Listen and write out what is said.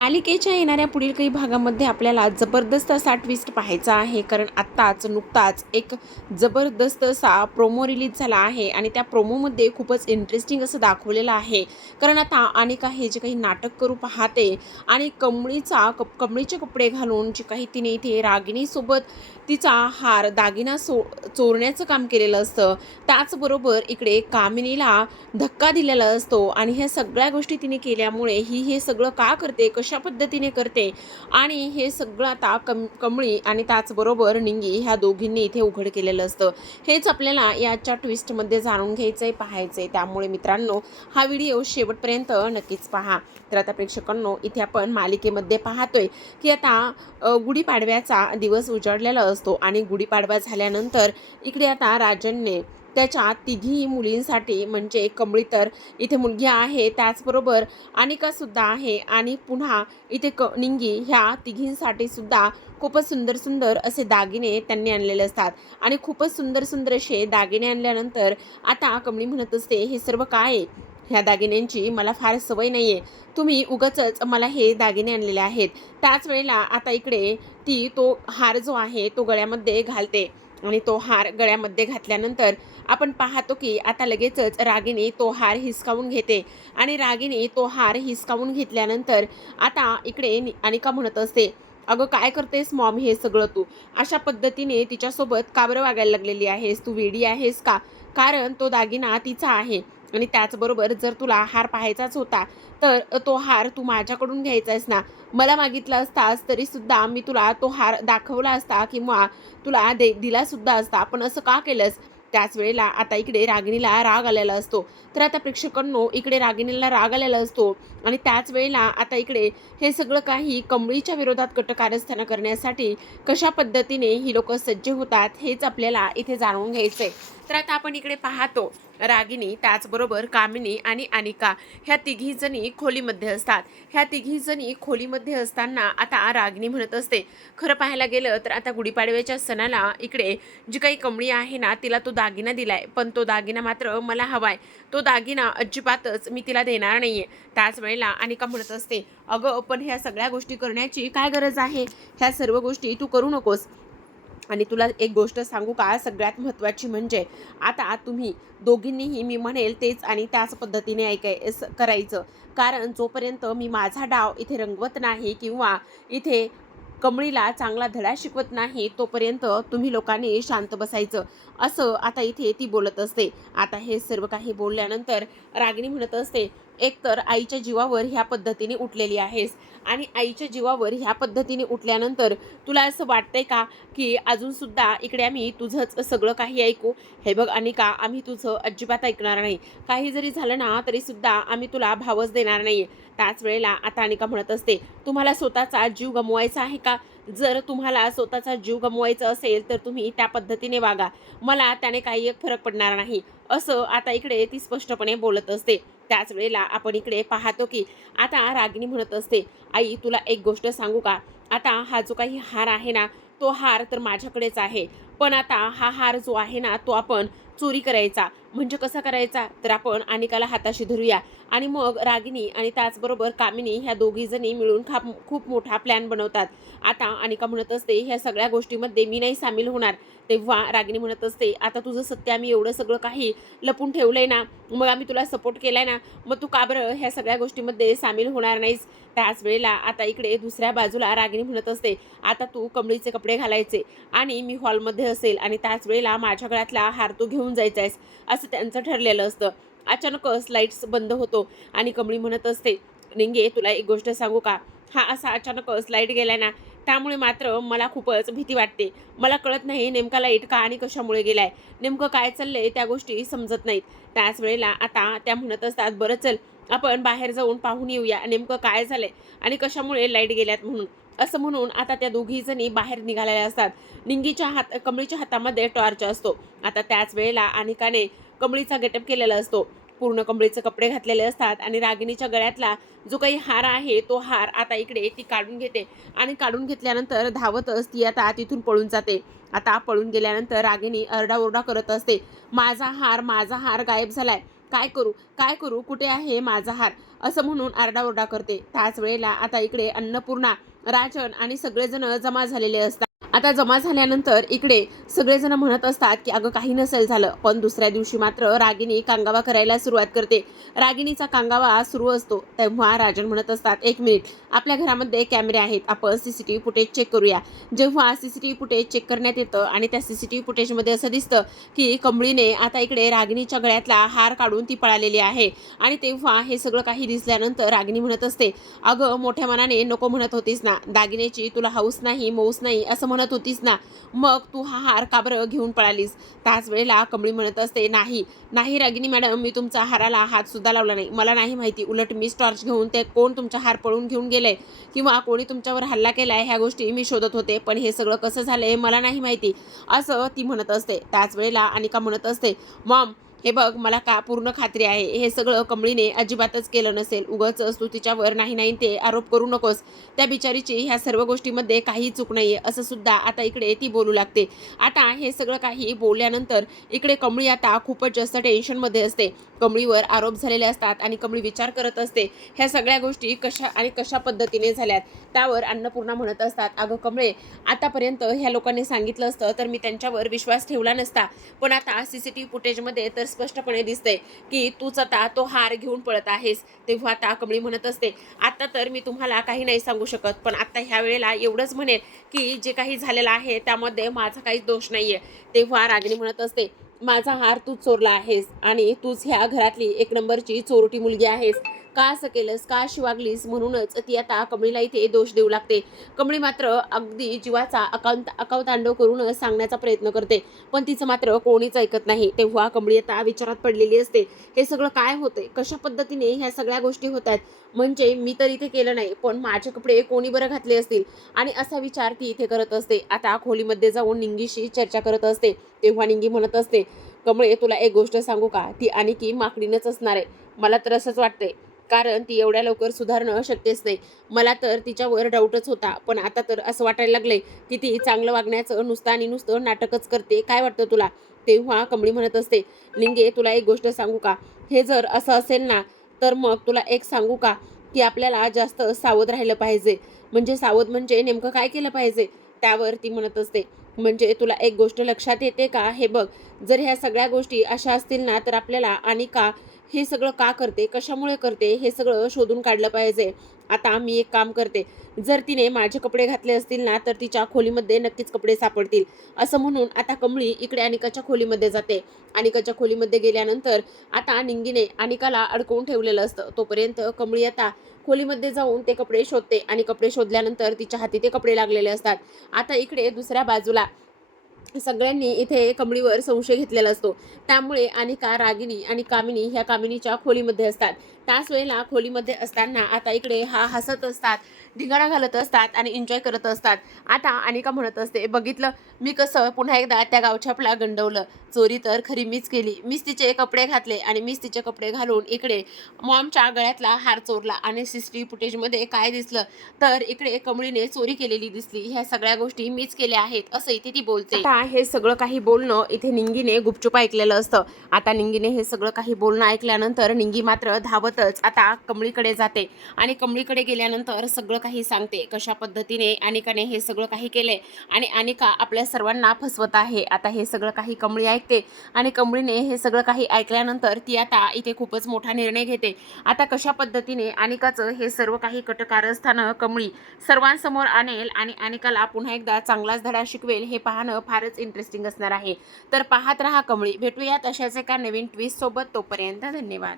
मालिकेच्या येणाऱ्या पुढील काही भागामध्ये आपल्याला जबरदस्त असा ट्विस्ट पाहायचा आहे. कारण नुकताच एक जबरदस्त असा प्रोमो रिलीज झाला आहे आणि त्या प्रोमोमध्ये खूपच इंटरेस्टिंग असं दाखवलेलं आहे. कारण आता अनिका हे जे काही नाटक करू पाहते आणि कमळीचे कपडे घालून जे काही तिने इथे रागिणीसोबत तिचा हार दागिना चोरण्याचं काम केलेलं असतं. त्याचबरोबर इकडे कामिनीला धक्का दिलेला असतो आणि ह्या सगळ्या गोष्टी तिने केल्यामुळे हे सगळं का करते, कशा पद्धतीने करते आणि हे सगळं आता कमळी आणि त्याचबरोबर निंगी ह्या दोघींनी इथे उघड केलेलं असतं. हेच आपल्याला याच्या ट्विस्टमध्ये जाणून घ्यायचंय, पाहायचंय. त्यामुळे मित्रांनो, हा व्हिडिओ शेवटपर्यंत नक्कीच पहा. तर आता प्रेक्षकांनो, इथे आपण मालिकेमध्ये पाहतोय की आता गुढीपाडव्याचा दिवस उजाडलेला असतो आणि गुढीपाडवा झाल्यानंतर इकडे आता राजनने त्याच्या तिघी मुलींसाठी, म्हणजे कमळी तर इथे मुलगी आहे, त्याचबरोबर अनिकासुद्धा आहे आणि पुन्हा इथे निंगी ह्या तिघींसाठी सुद्धा खूपच सुंदर सुंदर असे दागिने त्यांनी आणलेले असतात. आणि खूपच सुंदर सुंदर असे दागिने आणल्यानंतर आता कमळी म्हणत असते, हे सर्व काय आहे? ह्या दागिन्यांची मला फार सवय नाही आहे. तुम्ही उगाचच मला हे दागिने आणलेले आहेत. त्याच वेळेला आता इकडे ती तो हार जो आहे तो गळ्यामध्ये घालते आणि तो हार गळ्यामध्ये घातल्यानंतर आपण पाहतो की आता लगेचच रागिनी तो हार हिसकावून घेते आणि रागिनी तो हार हिसकावून घेतल्यानंतर आता इकडे अनिका म्हणत असते, अगं काय करतेस मॉम हे सगळं तू? अशा पद्धतीने तिच्यासोबत का बरं वागायला लागलेली आहेस? तू वेडी आहेस का? कारण तो दागिना तिचा आहे आणि त्याचबरोबर जर तुला हार पाहायचाच होता तर तो हार तू माझ्याकडून घ्यायचायस ना. मला मागितला असतास तरीसुद्धा मी तुला तो हार दाखवला असता किंवा तुला दिला सुद्धा असता. पण असं का केलंस? त्याच वेळेला आता इकडे रागिणीला राग आलेला असतो. तर आता प्रेक्षकांनो, इकडे रागिणीला राग आलेला असतो आणि त्याच वेळेला आता इकडे हे सगळं काही कमळीच्या विरोधात कटकारस्थान करण्यासाठी कशा पद्धतीने ही लोक सज्ज होतात हेच आपल्याला इथे जाणून घ्यायचंय. तर आता आपण इकडे पाहतो, रागिनी त्याचबरोबर कामिनी आणि अनिका ह्या तिघी जणी खोलीमध्ये असतात. ह्या तिघी जणी खोलीमध्ये असताना आता रागिनी म्हणत असते, खरं पाहायला गेलं तर आता गुढीपाडव्याच्या सणाला इकडे जी काही कमळी आहे ना, तिला तो दागिना दिलाय, पण तो दागिना मात्र मला हवाय. तो दागिना अजिबातच मी तिला देणार नाहीये. त्याच वेळेला अनिका म्हणत असते, अगं पण ह्या सगळ्या गोष्टी करण्याची काय गरज आहे? ह्या सर्व गोष्टी तू करू नकोस. आणि तुला एक गोष्ट सांगू का, सगळ्यात महत्त्वाची म्हणजे आता तुम्ही दोघींनीही मी म्हणेल तेच आणि त्याच पद्धतीने करायचं. कारण जोपर्यंत मी माझा डाव इथे रंगवत नाही किंवा इथे कमळीला चांगला धडा शिकवत नाही, तोपर्यंत तुम्ही लोकांनी शांत बसायचं, असं आता इथे ती बोलत असते. आता हे सर्व काही बोलल्यानंतर रागिणी म्हणत असते, एक तर आईच्या जीवावर ह्या पद्धतीने उठलेली आहेस आणि आईच्या जीवावर ह्या पद्धतीने उठल्यानंतर तुला असं वाटतंय का की अजूनसुद्धा इकडे आम्ही तुझंच सगळं काही ऐकू? हे बघ अनिका, आम्ही तुझं अजिबात ऐकणार नाही. काही जरी झालं ना तरीसुद्धा आम्ही तुला भावच देणार नाही. त्याच वेळेला आता अनिका म्हणत असते, तुम्हाला स्वतःचा जीव गमवायचा आहे का? जर तुम्हाला स्वतःचा जीव गमवायचा असेल तर तुम्ही त्या पद्धतीने वागा. मला त्याने काही एक फरक पडणार नाही, असं आता इकडे ती स्पष्टपणे बोलत असते. त्याच वेळेला आपण इकडे पाहतो की आता रागिणी म्हणत असते, आई तुला एक गोष्ट सांगू का? आता हा जो काही हार आहे ना, तो हार तर माझ्याकडेच आहे. पण आता हा हार जो आहे ना, तो आपण चोरी करायचा. म्हणजे कसा करायचा? तर आपण अनिकाला हाताशी धरूया आणि मग रागिनी आणि त्याचबरोबर कामिनी ह्या दोघी जणी मिळून खूप मोठा प्लॅन बनवतात. आता अनिका म्हणत असते, ह्या सगळ्या गोष्टीमध्ये मी नाही सामील होणार. तेव्हा रागिनी म्हणत असते, आता तुझं सत्य आम्ही एवढं सगळं काही लपून ठेवलंय ना, मग आम्ही तुला सपोर्ट केलाय ना, मग तू का बरं ह्या सगळ्या गोष्टीमध्ये सामील होणार नाहीस? त्याच वेळेला आता इकडे दुसऱ्या बाजूला रागिनी म्हणत असते, आता तू कमळीचे कपडे घालायचे आणि मी हॉलमध्ये असेल आणि त्याच वेळेला माझ्या गळ्यातला हार तू घेऊन जायचा आहेस, असं त्यांचं ठरलेलं असतं. अचानकच लाईट्स बंद होतो आणि कमळी म्हणत असते, निंगे तुला एक गोष्ट सांगू का? हा असा अचानकच लाईट गेलाय ना, त्यामुळे मात्र मला खूपच भीती वाटते. मला कळत नाही नेमका लाईट का आणि कशामुळे गेलाय. नेमकं काय चाललंय त्या गोष्टी समजत नाहीत. त्याच वेळेला आता त्या म्हणत असतात, बरं चल आपण बाहेर जाऊन पाहून येऊया नेमकं काय झालंय आणि कशामुळे लाईट गेल्यात म्हणून. असं म्हणून आता त्या दोघी जणी बाहेर निघालेल्या असतात. कमळीच्या हातामध्ये टॉर्च असतो. आता त्याच वेळेला अनिकाने कमळीचा गेटअप केलेला असतो. पूर्ण कमळीचे कपडे घातलेले असतात आणि रागिणीच्या गळ्यातला जो काही हार आहे तो हार आता इकडे ती काढून घेते आणि काढून घेतल्यानंतर धावतच ती आता तिथून पळून जाते. आता पळून गेल्यानंतर रागिणी अरडाओरडा करत असते, माझा हार गायब झालाय. काय करू? कुठे आहे माझा हार? असं म्हणून आरडाओरडा करते. त्याच वेळेला आता इकडे अन्नपूर्णा, राजन आणि सगळेजण जमा झालेले असतात. आता जमा झाल्यानंतर इकडे सगळेजण म्हणत असतात की अगं काही नसेल झालं. पण दुसऱ्या दिवशी मात्र रागिनी कांगावा करायला सुरुवात करते. रागिनीचा कांगावा सुरू असतो तेव्हा राजन म्हणत असतात, एक मिनिट, आपल्या घरामध्ये कॅमेरे आहेत, आपण सीसीटीव्ही फुटेज चेक करूया. जेव्हा सीसीटीव्ही फुटेज चेक करण्यात येतं आणि त्या सीसीटीव्ही फुटेजमध्ये असं दिसतं की कमळीने आता इकडे रागिनीच्या गळ्यातला हार काढून ती पळालेली आहे. आणि तेव्हा हे सगळं काही दिसल्यानंतर रागिनी म्हणत असते, अगं मोठ्या मनाने नको म्हणत होतीस ना, दागिन्याची तुला हौस नाही मौस नाही असं म्हणत होतीस ना, मग तू हा हार का बरं घेऊन पळालीस? त्याच वेळेला कमळी म्हणत असते, नाही नाही रागिनी मॅडम, मी तुमचा हाराला हात सुद्धा लावला नाही, मला नाही माहिती. उलट मी टॉर्च घेऊन ते कोण तुमचा हार पळून घेऊन गेले किंवा कोणी तुमच्यावर हल्ला केलाय ह्या गोष्टी मी शोधत होते, पण हे सगळं कसं झालंय मला नाही माहिती असं ती म्हणत असते. त्याच वेळेला अनिका म्हणत असते, मॉम हे बघ, मला का पूर्ण खात्री आहे हे सगळं कमळीने अजिबातच केलं नसेल. उगाचच तू तिच्यावर नाही नाही ते आरोप करू नकोस. त्या बिचारीची ह्या सर्व गोष्टीमध्ये काही चूक नाहीये असं सुद्धा आता इकडे ती बोलू लागते. आता हे सगळं काही बोलल्यानंतर इकडे कमळी आता खूपच जास्त टेन्शनमध्ये असते. कमळीवर आरोप झालेले असतात आणि कमळी विचार करत असते ह्या सगळ्या गोष्टी कशा आणि कशा पद्धतीने झाल्यात. त्यावर अन्नपूर्णा म्हणत असतात, अगं कमळे, आतापर्यंत ह्या लोकांनी सांगितलं असतं तर मी त्यांच्यावर विश्वास ठेवला नसता, पण आता सीसीटीव्ही फुटेजमध्ये तर स्पष्टपणे दिसतंय की तूच आता तो हार घेऊन पळत आहेस. तेव्हा आता कमळी म्हणत असते, आता तर मी तुम्हाला काही नाही सांगू शकत, पण आता ह्या वेळेला एवढंच म्हणेन की जे काही झालेलं आहे त्यामध्ये माझा काहीच दोष नाहीये. तेव्हा रागिणी म्हणत असते, माझा हार तूच चोरला आहेस आणि तूच ह्या घरातली एक नंबरची चोरटी मुलगी आहेस. का असं केलंस, का अशी वागलीस, म्हणूनच ती आता कमळीला इथे दोष देऊ लागते. कमळी मात्र अगदी जीवाचा अकावतांडव करून सांगण्याचा प्रयत्न करते, पण तिचं मात्र कोणीच ऐकत नाही. तेव्हा कमळी आता विचारात पडलेली असते, हे सगळं काय होतंय, कशा पद्धतीने ह्या सगळ्या गोष्टी होत आहेत. म्हणजे मी तर इथे केलं नाही, पण माझे कपडे कोणी बरं घातले असतील, आणि असा विचार ती इथे करत असते. आता खोलीमध्ये जाऊन निंगीशी चर्चा करत असते. तेव्हा निंगी म्हणत असते, कमळे, तुला एक गोष्ट सांगू का, ती आणखी माकडीनच असणार आहे. मला तर असंच वाटतंय, कारण ती एवढ्या लवकर सुधारणं शक्यच नाही. मला तर तिच्यावर डाऊटच होता, पण आता तर असं वाटायला लागलंय की ती चांगलं वागण्याचं नुसतं आणि नुसतं नाटकच करते. काय वाटतं तुला? तेव्हा कमळी म्हणत असते, निंगे, तुला एक गोष्ट सांगू का, हे जर असं असेल ना, तर मग तुला एक सांगू का, की आपल्याला जास्त सावध राहिलं पाहिजे. म्हणजे सावध म्हणजे नेमकं काय केलं पाहिजे? त्यावर ती म्हणत असते, म्हणजे तुला एक गोष्ट लक्षात येते का, हे बघ, जर ह्या सगळ्या गोष्टी अशा असतील ना, तर आपल्याला आणि का हे सगळं का करते, कशामुळे करते, हे सगळं शोधून काढलं पाहिजे. आता मी एक काम करते, जर तिने माझे कपडे घातले असतील ना, तर तिच्या खोलीमध्ये नक्कीच कपडे सापडतील. असं म्हणून आता कमळी इकडे अनिकाच्या खोलीमध्ये जाते. अनिकाच्या खोलीमध्ये गेल्यानंतर आता निंगीने अनिकाला अडकवून ठेवलेलं असतं. तोपर्यंत कमळी आता खोलीमध्ये जाऊन ते कपडे शोधते आणि कपडे शोधल्यानंतर तिच्या हाती ते कपडे लागलेले असतात. आता इकडे दुसऱ्या बाजूला सगळ्यांनी इथे कमळीवर संशय घेतलेला असतो. त्यामुळे अनिका, रागिनी आणि कामिनी ह्या कामिनीच्या खोलीमध्ये असतात. त्याच वेळेला खोलीमध्ये असताना आता इकडे हा हसत असतात, धिंगाणा घालत असतात आणि एन्जॉय करत असतात. आता अनिका म्हणत असते, बघितलं मी कसं पुन्हा एकदा त्या गावछापला गंडवलं. चोरी तर खरी मीच केली, मीच तिचे कपडे घातले आणि मीच तिचे कपडे घालून इकडे मॉमच्या गळ्यातला हार चोरला. आणि सीसीटीव्ही फुटेजमध्ये काय दिसलं, तर इकडे कमळीने चोरी केलेली दिसली. ह्या सगळ्या गोष्टी मीच केल्या आहेत असं इथे ती बोलते. आता हे सगळं काही बोलणं इथे निंगीने गुपचूप ऐकलेलं असतं. आता निंगीने हे सगळं काही बोलणं ऐकल्यानंतर निंगी मात्र धावतच आता कमळीकडे जाते आणि कमळीकडे गेल्यानंतर सगळं काही सांगते, कशा पद्धतीने अनिकाने हे सगळं काही केले आणि अनिका आपल्या सर्वांना फसवत आहे. आता हे सगळं काही कमळी ऐकते आणि कमळीने हे सगळं काही ऐकल्यानंतर ती आता इथे खूपच मोठा निर्णय घेते. आता कशा पद्धतीने अनिकाचं हे सर्व काही कटकारस्थानं कमळी सर्वांसमोर आणेल आणि अनिकाला पुन्हा एकदा चांगलाच धडा शिकवेल, हे पाहणं फारच इंटरेस्टिंग असणार आहे. तर पाहत रहा कमळी. भेटूयात अशाच एका नवीन ट्विस्ट सोबत. तोपर्यंत धन्यवाद.